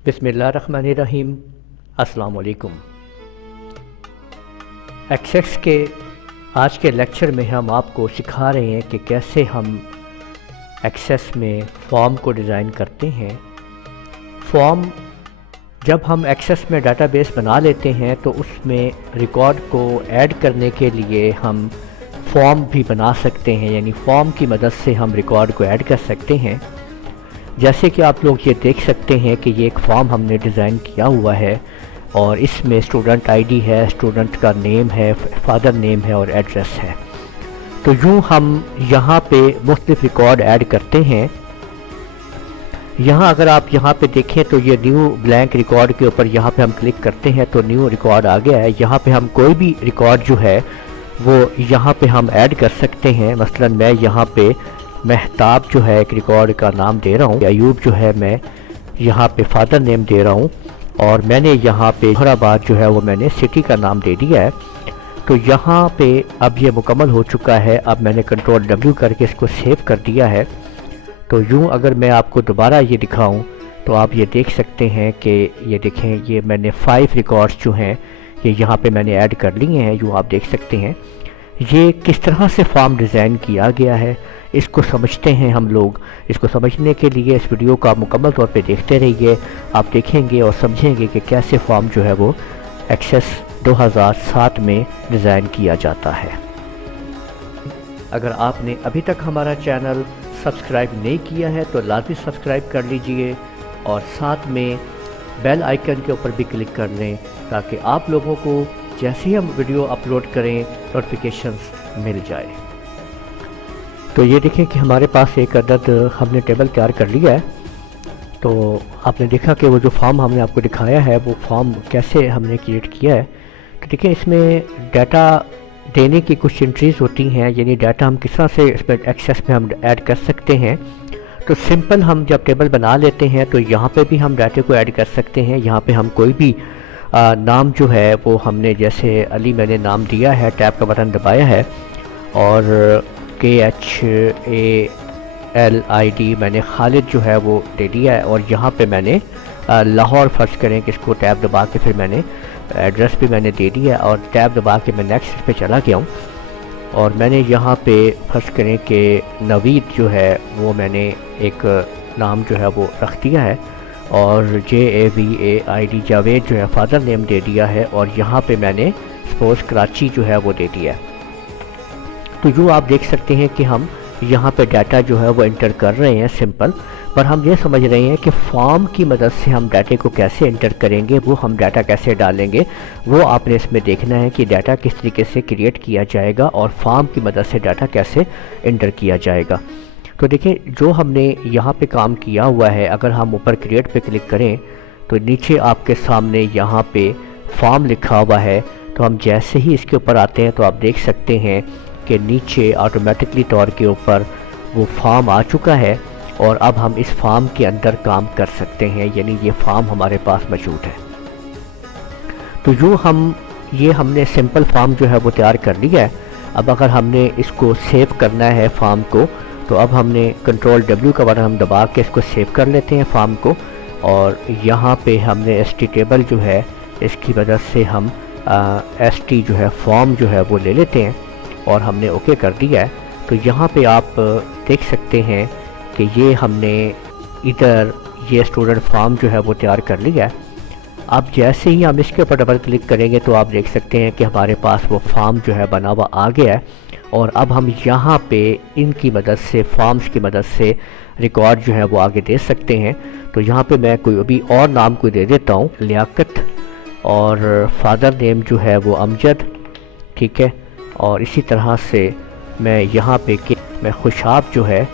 बिस्मिल्लाहिर्रहमानिर्रहीम। अस्सलाम वालेकुम। एक्सेस के आज के लेक्चर में हम आपको सिखा रहे हैं कि कैसे हम एक्सेस में फॉर्म को डिज़ाइन करते हैं। फॉर्म जब हम एक्सेस में डाटाबेस बना लेते हैं तो उसमें रिकॉर्ड को ऐड करने के लिए हम फॉर्म भी बना सकते हैं, यानी फॉर्म की मदद से हम रिकॉर्ड को ऐड कर सकते हैं। जैसे कि आप लोग ये देख सकते हैं कि ये एक फॉर्म हमने डिज़ाइन किया हुआ है और इसमें स्टूडेंट आईडी है, स्टूडेंट का नेम है, फादर नेम है और एड्रेस है। तो यूँ हम यहाँ पे मुख्तलिफ रिकॉर्ड ऐड करते हैं। यहाँ अगर आप यहाँ पे देखें तो ये न्यू ब्लैंक रिकॉर्ड के ऊपर यहाँ पे हम क्लिक करते हैं तो न्यू रिकॉर्ड आ गया है। यहाँ पे हम कोई भी रिकॉर्ड जो है वो यहाँ पे हम ऐड कर सकते हैं। मसलन मैं यहाँ पे महताब जो है एक रिकॉर्ड का नाम दे रहा हूँ, अयूब जो है मैं यहाँ पे फादर नेम दे रहा हूँ और मैंने यहाँ पे जौहराबाद जो है वो मैंने सिटी का नाम दे दिया है। तो यहाँ पे अब ये मुकम्मल हो चुका है। अब मैंने कंट्रोल W करके इसको सेव कर दिया है। तो यूँ अगर मैं आपको दोबारा ये दिखाऊँ तो आप ये देख सकते हैं कि ये देखें, ये मैंने 5 रिकॉर्ड्स जो हैं ये यहाँ पे मैंने ऐड कर लिए हैं। यूँ आप देख सकते हैं ये किस तरह से फॉर्म डिज़ाइन किया गया है, इसको समझते हैं हम लोग। इसको समझने के लिए इस वीडियो को आप मुकम्मल तौर पे देखते रहिए। आप देखेंगे और समझेंगे कि कैसे फॉर्म जो है वो एक्सेस 2007 में डिज़ाइन किया जाता है। अगर आपने अभी तक हमारा चैनल सब्सक्राइब नहीं किया है तो लाजमी सब्सक्राइब कर लीजिए और साथ में बेल आइकन के ऊपर भी क्लिक कर लें ताकि आप लोगों को जैसे ही हम वीडियो अपलोड करें नोटिफिकेशंस मिल जाए। तो ये देखें कि हमारे पास एक अदद हमने टेबल तैयार कर लिया है। तो आपने देखा कि वो जो फॉर्म हमने आपको दिखाया है वो फॉर्म कैसे हमने क्रिएट किया है। तो देखिए इसमें डाटा देने की कुछ एंट्रीज़ होती हैं, यानी डाटा हम किस तरह से इसमें एक्सेस में हम ऐड कर सकते हैं। तो सिंपल हम जब टेबल बना लेते हैं तो यहाँ पे भी हम डाटे को ऐड कर सकते हैं। यहाँ पे हम कोई भी नाम जो है वो हमने, जैसे अली मैंने नाम दिया है, टैब का बटन दबाया है और KHALID मैंने खालिद जो है वो दे दिया है और यहाँ पे मैंने लाहौर फर्ज करें कि इसको टैब दबा के फिर मैंने एड्रेस भी मैंने दे दिया है और टैब दबा के मैं नेक्स्ट पे चला गया हूँ और मैंने यहाँ पे फर्ज करें कि नवीद जो है वो मैंने एक नाम जो है वो रख दिया है और JAVAID जावेद जो है फादर नेम दे दिया है और यहाँ पे मैंने सपोज कराची जो है वो दे दिया है। तो यूँ आप देख सकते हैं कि हम यहाँ पे डाटा जो है वो इंटर कर रहे हैं सिंपल, पर हम ये समझ रहे हैं कि फॉर्म की मदद से हम डाटे को कैसे इंटर करेंगे, वो हम डाटा कैसे डालेंगे, वो आपने इसमें देखना है कि डाटा किस तरीके से क्रिएट किया जाएगा और फॉर्म की मदद से डाटा कैसे इंटर किया जाएगा। तो देखिए जो हमने यहाँ पे काम किया हुआ है, अगर हम ऊपर क्रिएट पे क्लिक करें तो नीचे आपके सामने यहाँ पे फॉर्म लिखा हुआ है। तो हम जैसे ही इसके ऊपर आते हैं तो आप देख सकते हैं कि नीचे ऑटोमेटिकली तौर के ऊपर वो फॉर्म आ चुका है और अब हम इस फॉर्म के अंदर काम कर सकते हैं, यानी ये फॉर्म हमारे पास मौजूद है। तो यूँ हमने सिंपल फॉर्म जो है वो तैयार कर लिया है। अब अगर हमने इसको सेव करना है फॉर्म को तो अब हमने कंट्रोल W का बटन हम दबा के इसको सेव कर लेते हैं फॉर्म को और यहाँ पे हमने ST टेबल जो है इसकी मदद से हम ST जो है फॉर्म जो है वो ले लेते हैं और हमने ओके कर दिया है। तो यहाँ पे आप देख सकते हैं कि ये हमने इधर ये स्टूडेंट फॉर्म जो है वो तैयार कर लिया है। अब जैसे ही हम इसके ऊपर डबल क्लिक करेंगे तो आप देख सकते हैं कि हमारे पास वो फॉर्म जो है बना हुआ आ गया है और अब हम यहाँ पे इनकी मदद से, फॉर्म्स की मदद से रिकॉर्ड जो है वो आगे दे सकते हैं। तो यहाँ पे मैं कोई अभी और नाम को दे देता हूँ, लियाकत, और फादर नेम जो है वो अमजद, ठीक है। और इसी तरह से मैं यहाँ पे मैं खुशाब जो है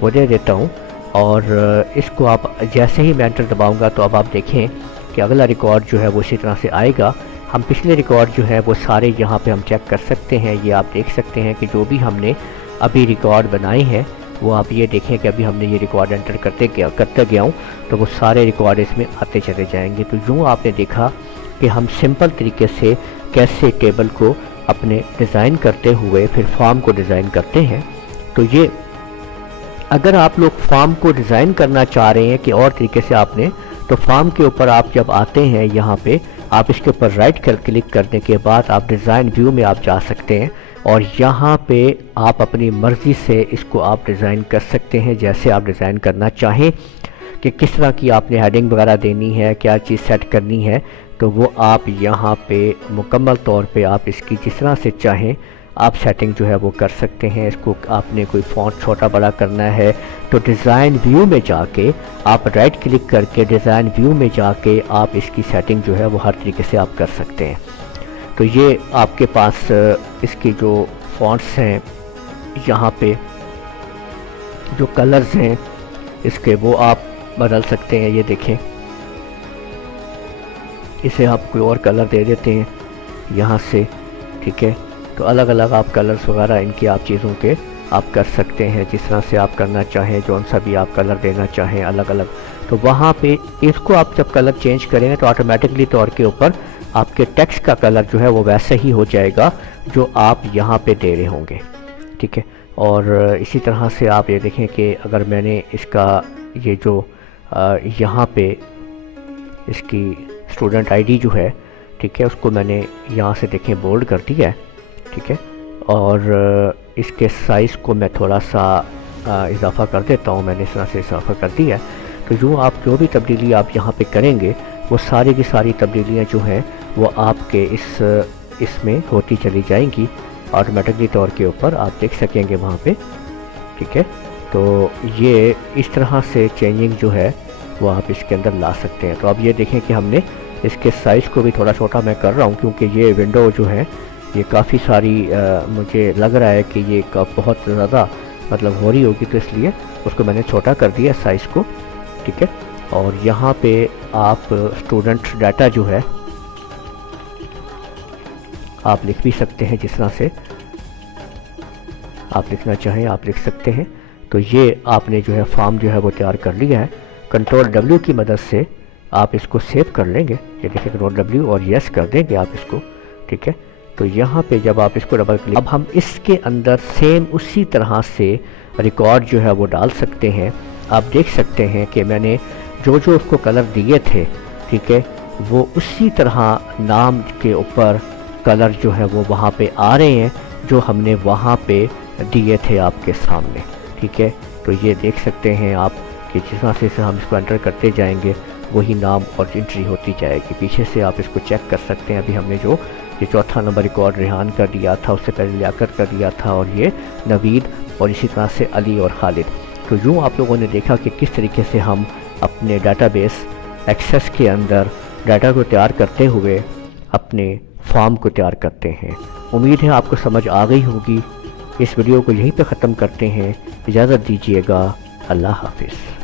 वो दे देता हूँ और इसको आप जैसे ही मैं एंटर दबाऊँगा तो अब आप देखें कि अगला रिकॉर्ड जो है वो इसी तरह से आएगा। हम पिछले रिकॉर्ड जो है वो सारे यहाँ पे हम चेक कर सकते हैं। ये आप देख सकते हैं कि जो भी हमने अभी रिकॉर्ड बनाए हैं वो आप ये देखें कि अभी हमने ये रिकॉर्ड एंटर करते गया हूँ तो वो सारे रिकॉर्ड इसमें आते चले जाएंगे। तो यूँ आपने देखा कि हम सिंपल तरीके से कैसे टेबल को अपने डिज़ाइन करते हुए फिर फॉर्म को डिज़ाइन करते हैं। तो ये अगर आप लोग फॉर्म को डिज़ाइन करना चाह रहे हैं कि और तरीके से आपने, तो फॉर्म के ऊपर आप जब आते हैं यहाँ पे, आप इसके ऊपर राइट क्लिक करने के बाद आप डिज़ाइन व्यू में आप जा सकते हैं और यहाँ पे आप अपनी मर्ज़ी से इसको आप डिज़ाइन कर सकते हैं जैसे आप डिज़ाइन करना चाहें, कि किस तरह की आपने हेडिंग वगैरह देनी है, क्या चीज़ सेट करनी है, तो वो आप यहाँ पे मुकम्मल तौर पे आप इसकी जिस तरह से चाहें आप सेटिंग जो है वो कर सकते हैं। इसको आपने कोई फ़ॉन्ट छोटा बड़ा करना है तो डिज़ाइन व्यू में जाके आप राइट क्लिक करके डिज़ाइन व्यू में जाके आप इसकी सेटिंग जो है वो हर तरीके से आप कर सकते हैं। तो ये आपके पास इसकी जो फ़ॉन्ट्स हैं, यहाँ पे जो कलर्स हैं इसके, वो आप बदल सकते हैं। ये देखें, इसे आप कोई और कलर दे देते हैं यहाँ से, ठीक है। तो अलग अलग आप कलर्स वगैरह इनकी आप चीज़ों के आप कर सकते हैं जिस तरह से आप करना चाहें, जौन सा भी आप कलर देना चाहें अलग अलग। तो वहाँ पे इसको आप जब कलर चेंज करेंगे तो ऑटोमेटिकली तौर के ऊपर आपके टेक्स्ट का कलर जो है वो वैसे ही हो जाएगा जो आप यहाँ पे दे रहे होंगे, ठीक है। और इसी तरह से आप ये देखें कि अगर मैंने इसका ये जो यहाँ पे इसकी स्टूडेंट आईडी जो है, ठीक है, उसको मैंने यहाँ से देखें बोल्ड कर दिया है, ठीक है। और इसके साइज़ को मैं थोड़ा सा इजाफ़ा कर देता हूँ, मैंने इस तरह से इजाफ़ा कर दिया है। तो यूँ आप जो भी तब्दीली आप यहाँ पे करेंगे वो सारी की सारी तब्दीलियाँ जो हैं वो आपके इसमें होती चली जाएंगी ऑटोमेटिकली तौर के ऊपर, आप देख सकेंगे वहाँ पे, ठीक है। तो ये इस तरह से चेंजिंग जो है वो आप इसके अंदर ला सकते हैं। तो अब ये देखें कि हमने इसके साइज़ को भी थोड़ा छोटा मैं कर रहा हूँ क्योंकि ये विंडो जो है ये काफ़ी सारी मुझे लग रहा है कि ये बहुत ज़्यादा मतलब हो रही होगी, तो इसलिए उसको मैंने छोटा कर दिया साइज़ को, ठीक है। और यहाँ पे आप स्टूडेंट डाटा जो है आप लिख भी सकते हैं, जिस तरह से आप लिखना चाहें आप लिख सकते हैं। तो ये आपने जो है फॉर्म जो है वो तैयार कर लिया है। कंट्रोल W की मदद से आप इसको सेव कर लेंगे, ये देखिए कंट्रोल W और यस कर देंगे आप इसको, ठीक है। तो यहाँ पे जब आप इसको डबल क्लिक, अब हम इसके अंदर सेम उसी तरह से रिकॉर्ड जो है वो डाल सकते हैं। आप देख सकते हैं कि मैंने जो जो उसको कलर दिए थे, ठीक है, वो उसी तरह नाम के ऊपर कलर जो है वो वहाँ पे आ रहे हैं जो हमने वहाँ पे दिए थे आपके सामने, ठीक है। तो ये देख सकते हैं आप कि जिस तरह से हम इसको एंटर करते जाएंगे वही नाम और एंट्री होती जाएगी। पीछे से आप इसको चेक कर सकते हैं। अभी हमने जो ये चौथा नंबर रिकॉर्ड रेहान का दिया था, उससे पहले लियाकत का दिया था, और ये नवीद, और इसी तरह से अली और खालिद। तो यूँ आप लोगों ने देखा कि किस तरीके से हम अपने डाटाबेस एक्सेस के अंदर डाटा को तैयार करते हुए अपने फॉर्म को तैयार करते हैं। उम्मीद है आपको समझ आ गई होगी। इस वीडियो को यहीं पे ख़त्म करते हैं। इजाज़त दीजिएगा। अल्लाह हाफिज़।